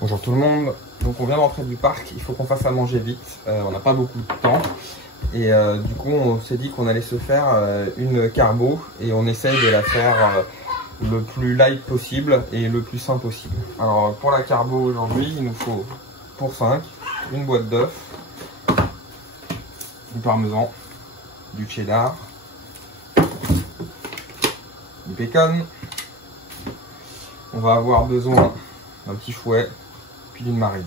Bonjour tout le monde, donc on vient d'entrer du parc, il faut qu'on fasse à manger vite, on n'a pas beaucoup de temps et du coup on s'est dit qu'on allait se faire une carbo et on essaye de la faire le plus light possible et le plus sain possible. Alors pour la carbo aujourd'hui il nous faut pour 5 une boîte d'œufs, du parmesan, du cheddar, du bacon, on va avoir besoin d'un petit fouet, puis d'une maryse,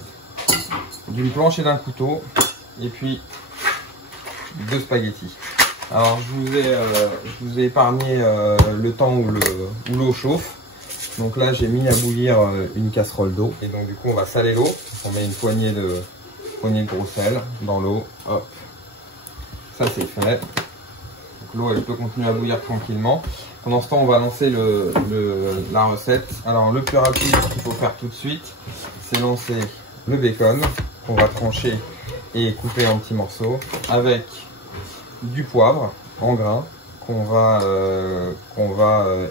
d'une planche et d'un couteau, et puis 2 spaghettis. Alors je vous ai épargné le temps où l'eau chauffe. Donc là j'ai mis à bouillir une casserole d'eau, et donc du coup on va saler l'eau. On met une poignée de gros sel dans l'eau, hop, ça c'est fait. L'eau elle peut continuer à bouillir tranquillement. Pendant ce temps on va lancer la recette. Alors le plus rapide qu'il faut faire tout de suite, c'est lancer le bacon qu'on va trancher et couper en petits morceaux avec du poivre en grains qu'on va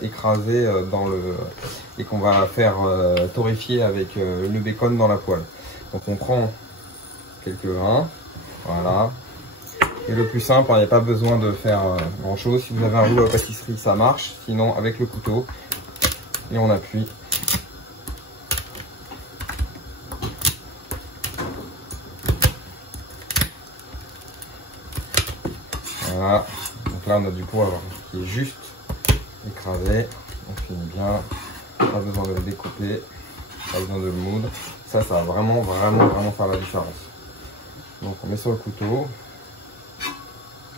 écraser et qu'on va faire torréfier avec le bacon dans la poêle. Donc on prend quelques grains, voilà. Et le plus simple, il n'y a pas besoin de faire grand chose. Si vous avez un rouleau à pâtisserie, ça marche. Sinon, avec le couteau, et on appuie. Voilà. Donc là, on a du poivre qui est juste écrasé. On finit bien. Pas besoin de le découper. Pas besoin de le moudre. Ça va vraiment faire la différence. Donc, on met sur le couteau.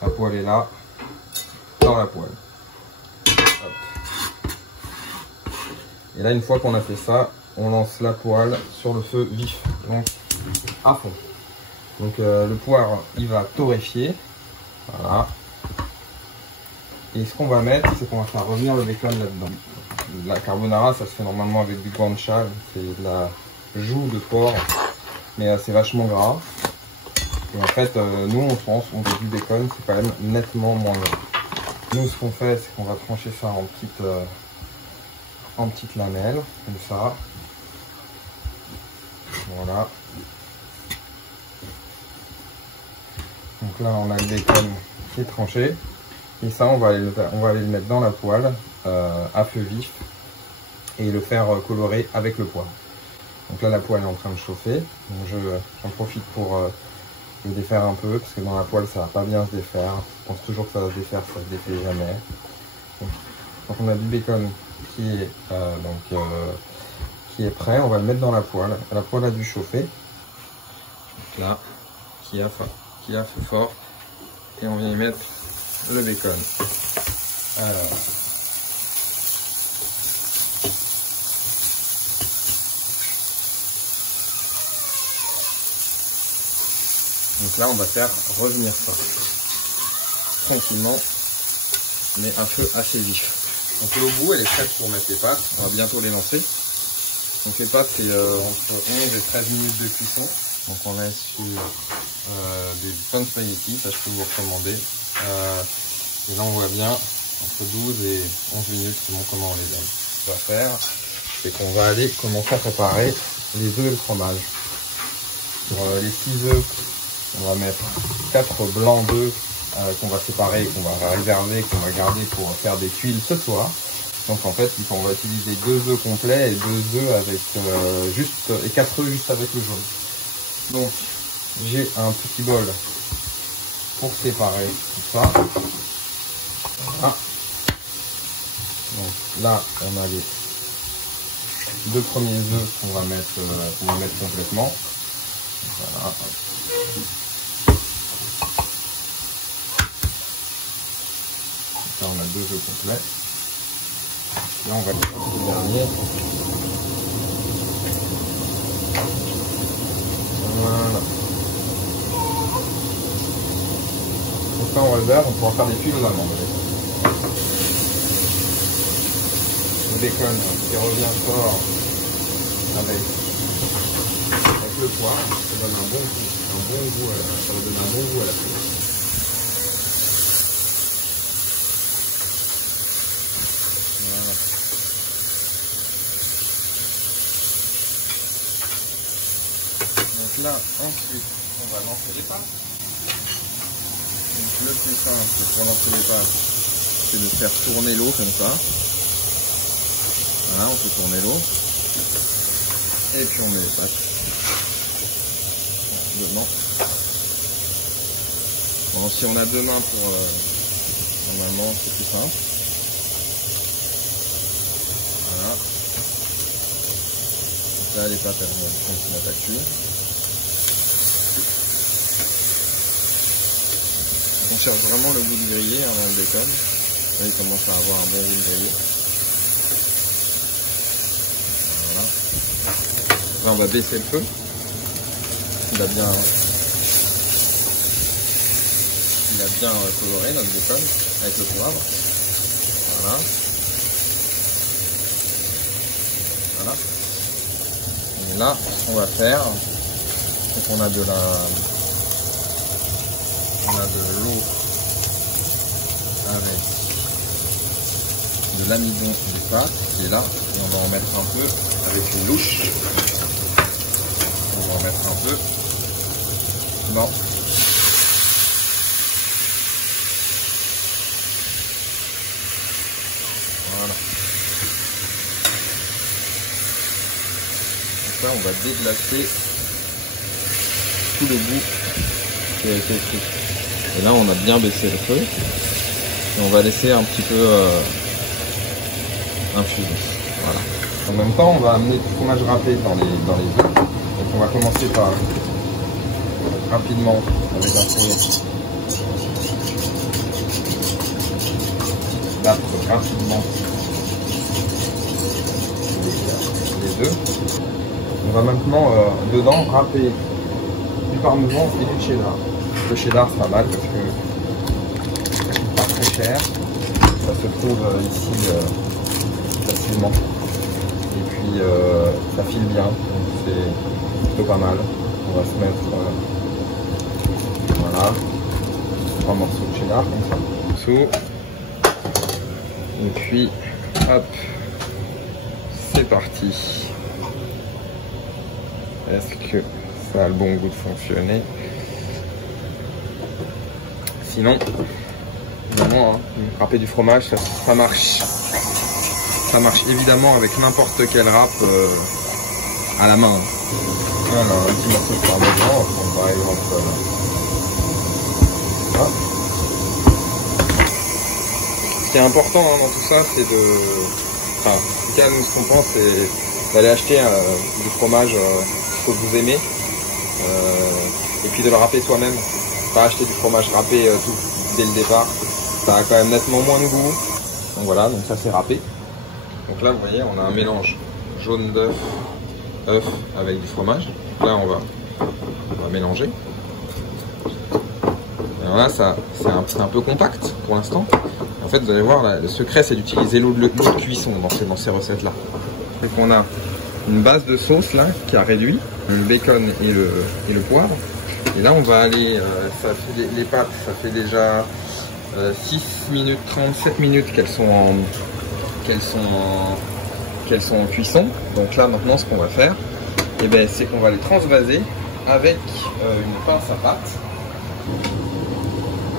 La poêle est là, dans la poêle. Hop. Et là, une fois qu'on a fait ça, on lance la poêle sur le feu vif, donc à fond. Donc le poivre, il va torréfier, voilà. Et ce qu'on va mettre, c'est qu'on va faire revenir le bacon là-dedans. La carbonara, ça se fait normalement avec du guanciale, c'est de la joue de porc, mais c'est vachement gras. Et en fait, nous en France, on fait du bacon, c'est quand même nettement moins gras. Nous, ce qu'on fait, c'est qu'on va trancher ça en petites lamelles, comme ça. Voilà. Donc là, on a le bacon qui est tranché. Et ça, on va aller le mettre dans la poêle à feu vif et le faire colorer avec le poivre. Donc là, la poêle est en train de chauffer. Donc j'en profite pour le défaire un peu, parce que dans la poêle ça va pas bien se défaire. Je pense toujours que ça va se défaire, ça se défait jamais. Donc on a du bacon qui est prêt, on va le mettre dans la poêle. La poêle a dû chauffer. Donc là, qui a feu fort. Et on vient y mettre le bacon. Alors. Donc là, on va faire revenir ça tranquillement, mais à feu assez vif. Donc l'eau au bout, elle est prête pour mettre les pâtes. On va bientôt les lancer. Donc les pâtes, c'est entre 11 et 13 minutes de cuisson. Donc on laisse sur des pains de spaghetti, ça je peux vous recommander. Et là on voit bien, entre 12 et 11 minutes, selon comment on les aime. Ce qu'on va faire, c'est qu'on va aller commencer à préparer les œufs et le fromage. Sur les petits œufs, on va mettre 4 blancs d'œufs qu'on va séparer, qu'on va réserver, qu'on va garder pour faire des tuiles ce soir. Donc en fait, on va utiliser 2 œufs complets et 2 œufs avec 4 œufs juste avec le jaune. Donc j'ai un petit bol pour séparer tout ça. Voilà. Donc là, on a les 2 premiers œufs qu'on va mettre complètement. Voilà. Là, on a 2 œufs complets. Là, on va mettre le dernier. Voilà. Donc là, on va le beurre, on pourra faire des tuiles aux amandes. Le bacon qui revient fort avec le poivre, ça donne un bon goût, ça va donner un bon goût à la poêle. là, ensuite, on va lancer les pâtes. Donc le plus simple pour lancer les pâtes, c'est de faire tourner l'eau comme ça. Voilà, on fait tourner l'eau. Et puis on met les pâtes. Dedans. Bon, si on a deux mains pour normalement c'est plus simple. Voilà. Donc là les pâtes elles vont se mettre à cuire. On cherche vraiment le goût de grillé avant le bacon. Là il commence à avoir un bon goût de grillé. Voilà. Là on va baisser le feu. Il a bien coloré notre bacon avec le poivre. Voilà. Voilà. Et là, ce qu'on va faire, c'est qu'on a de l'eau avec de l'amidon des pâtes qui est là. Et on va en mettre un peu avec une louche. On va en mettre un peu. Non. Voilà. Donc là, on va déglacer tout le goût qui a été pris. Et là, on a bien baissé le feu. Et on va laisser un petit peu infuser. Voilà. En même temps, on va amener du fromage râpé dans les œufs. Donc on va commencer par rapidement avec un four. Battre rapidement les œufs. On va maintenant dedans râper du parmesan et du cheddar. Le cheddar c'est pas mal parce que ça coûte pas très cher. Ça se trouve ici facilement. Et puis ça file bien, donc c'est plutôt pas mal. On va se mettre voilà, 3 morceaux de cheddar comme ça. Dessous. Et puis hop, c'est parti. Est-ce que ça a le bon goût de fonctionner? Sinon, évidemment, hein, râper du fromage, ça marche. Ça marche évidemment avec n'importe quelle râpe à la main. Voilà, un petit morceau de parmesan, par exemple. Là. Ce qui est important hein, dans tout ça, c'est de... Enfin, en tout cas, nous, ce qu'on pense, c'est d'aller acheter du fromage que vous aimez et puis de le râper soi-même. Pas acheter du fromage râpé tout dès le départ. Ça a quand même nettement moins de goût. Donc voilà, donc ça c'est râpé. Donc là, vous voyez, on a un mélange jaune d'œuf, œuf avec du fromage. Donc là, on va mélanger. Et alors là, c'est un peu compact pour l'instant. En fait, vous allez voir, là, le secret, c'est d'utiliser l'eau de cuisson dans ces recettes-là. Donc on a une base de sauce là qui a réduit, le bacon et le poivre. Et là, on va aller, ça fait les pâtes, ça fait déjà 6 minutes 30, 7 minutes qu'elles sont en cuisson. Donc là, maintenant, ce qu'on va faire, eh ben, c'est qu'on va les transvaser avec une pince à pâte.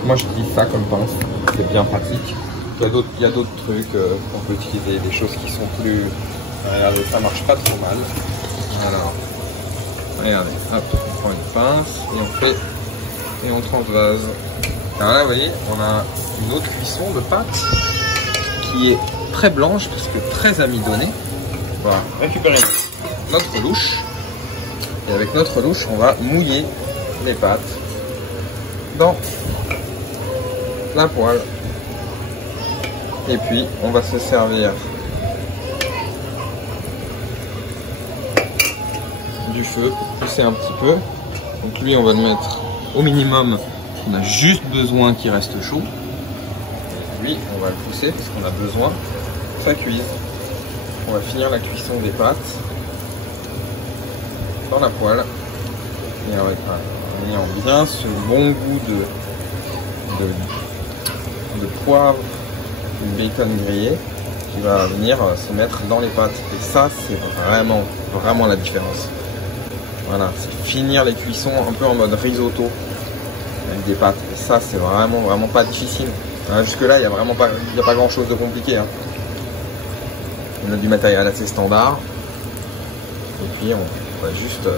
Moi, je utilise ça comme pince, c'est bien pratique. Il y a d'autres trucs qu'on peut utiliser, des choses qui sont plus... Regardez, ça marche pas trop mal. Alors, regardez, hop, on prend une pince et on transvase. Alors là, vous voyez, on a une autre cuisson de pâte qui est très blanche parce que très amidonnée. On va récupérer notre louche et avec notre louche, on va mouiller les pâtes dans la poêle. Et puis, on va se servir du feu pour pousser un petit peu. Donc lui, on va le mettre au minimum. On a juste besoin qu'il reste chaud. Et lui, on va le pousser parce qu'on a besoin que ça cuise. On va finir la cuisson des pâtes dans la poêle. Et en ayant bien ce bon goût de poivre, du bacon grillé qui va venir se mettre dans les pâtes. Et ça, c'est vraiment la différence. Voilà, c'est finir les cuissons un peu en mode risotto avec des pâtes. Et ça, c'est vraiment pas difficile. Jusque là, il n'y a pas grand chose de compliqué. Hein. On a du matériel assez standard. Et puis on va juste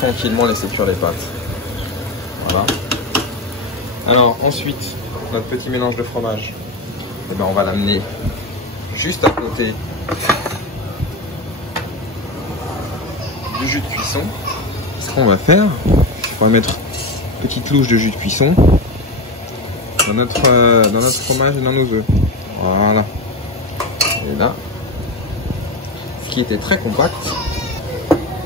tranquillement laisser cuire les pâtes. Voilà. Alors ensuite, notre petit mélange de fromage, eh ben, on va l'amener juste à côté du jus de cuisson. Ce qu'on va faire, on va mettre une petite louche de jus de cuisson dans notre fromage et dans nos œufs. Voilà. Et là, ce qui était très compact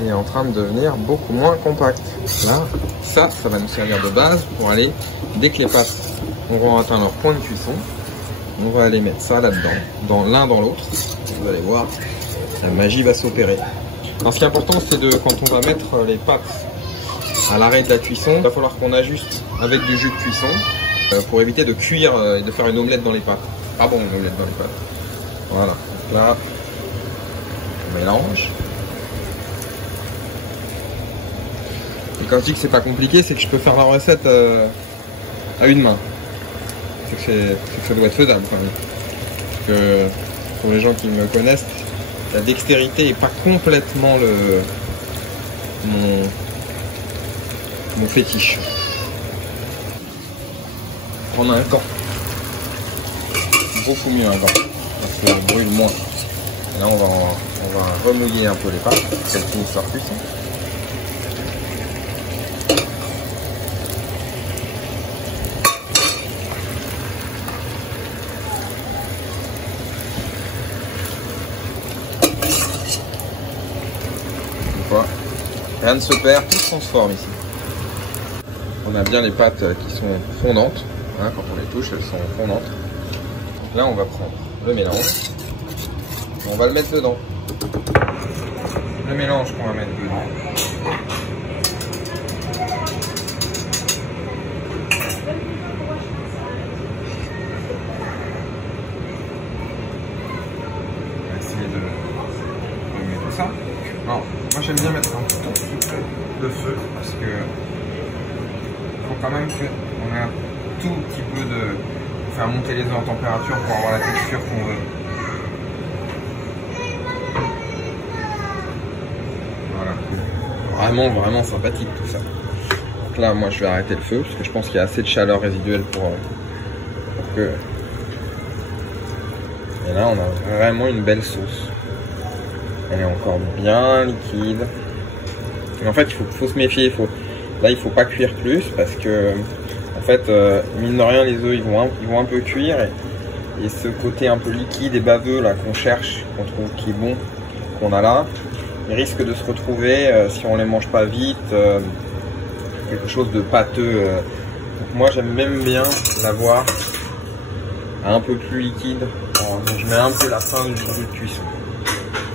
est en train de devenir beaucoup moins compact. Là, ça va nous servir de base pour aller, dès que les pâtes auront atteint leur point de cuisson, on va aller mettre ça là-dedans, dans l'un dans l'autre. Vous allez voir, la magie va s'opérer. Alors ce qui est important, c'est quand on va mettre les pâtes à l'arrêt de la cuisson, il va falloir qu'on ajuste avec du jus de cuisson pour éviter de cuire et de faire une omelette dans les pâtes. Ah bon, une omelette dans les pâtes. Voilà, donc là, on mélange. Et quand je dis que c'est pas compliqué, c'est que je peux faire la recette à une main. C'est que ça doit être faisable quand même. Parce que pour les gens qui me connaissent, la dextérité n'est pas complètement mon fétiche. On a un temps. Beaucoup mieux un temps. Parce qu'on brûle moins. Et là on va remouiller un peu les pâtes, qu'elles finissent leur cuisson. Rien ne se perd, tout se transforme ici. On a bien les pâtes qui sont fondantes. Hein, quand on les touche, elles sont fondantes. Donc là, on va prendre le mélange. On va le mettre dedans. Le mélange qu'on va mettre dedans. On va essayer de mettre ça. Alors, moi j'aime bien mettre un tout petit peu de feu parce que il faut quand même qu'on ait un tout petit peu de faire monter les œufs en température pour avoir la texture qu'on veut. Voilà. Vraiment sympathique tout ça. Donc là, moi je vais arrêter le feu parce que je pense qu'il y a assez de chaleur résiduelle pour que. Et là, on a vraiment une belle sauce. Elle est encore bien liquide. Et en fait, il faut se méfier. Là, il faut pas cuire plus parce que, en fait, mine de rien, les œufs ils vont un peu cuire et ce côté un peu liquide et baveux là qu'on cherche, qu'on trouve qui est bon, qu'on a là, il risque de se retrouver si on les mange pas vite, quelque chose de pâteux. Donc moi, j'aime même bien l'avoir un peu plus liquide. Alors, je mets un peu la fin du jus de cuisson.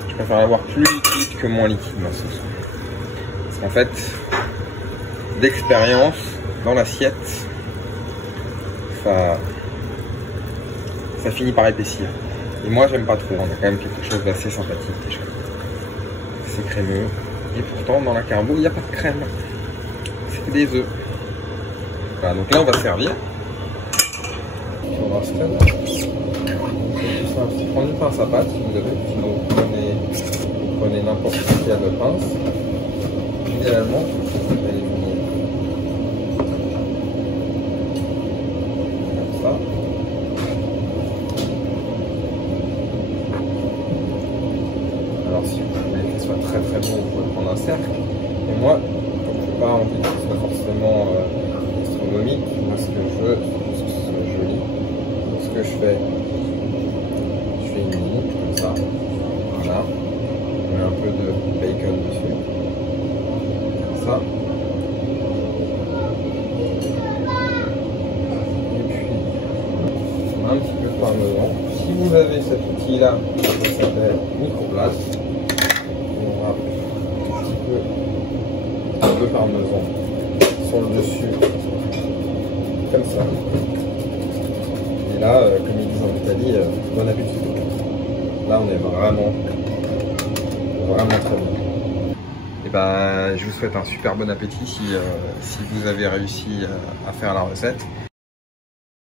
Je préfère l'avoir plus liquide que moins liquide ma sauce. Parce qu'en fait, d'expérience, dans l'assiette, ça finit par épaissir. Et moi, j'aime pas trop. On a quand même quelque chose d'assez sympathique déjà. C'est crémeux. Et pourtant, dans la carbo, il n'y a pas de crème. C'est des œufs. Voilà, donc là, on va servir. On va se faire. Prenez une pince à pâte si vous avez, sinon vous prenez n'importe quelle pince. Idéalement, vous allez venir comme ça. Alors si vous voulez qu'il soit très très bon, vous pouvez prendre un cercle. Et moi, comme je n'ai pas envie que ce soit forcément astronomique, moi ce que je veux, c'est que ce soit joli. Donc ce que je fais une ligne comme ça, voilà, on met un peu de bacon dessus, comme ça, et puis un petit peu de parmesan. Si vous avez cet outil là, ça s'appelle microblast, on aura un petit peu de parmesan sur le dessus, comme ça. Et là, comme ils disent en Italie, bon appétit. Là, on est vraiment très bon. Et ben, je vous souhaite un super bon appétit si vous avez réussi à faire la recette.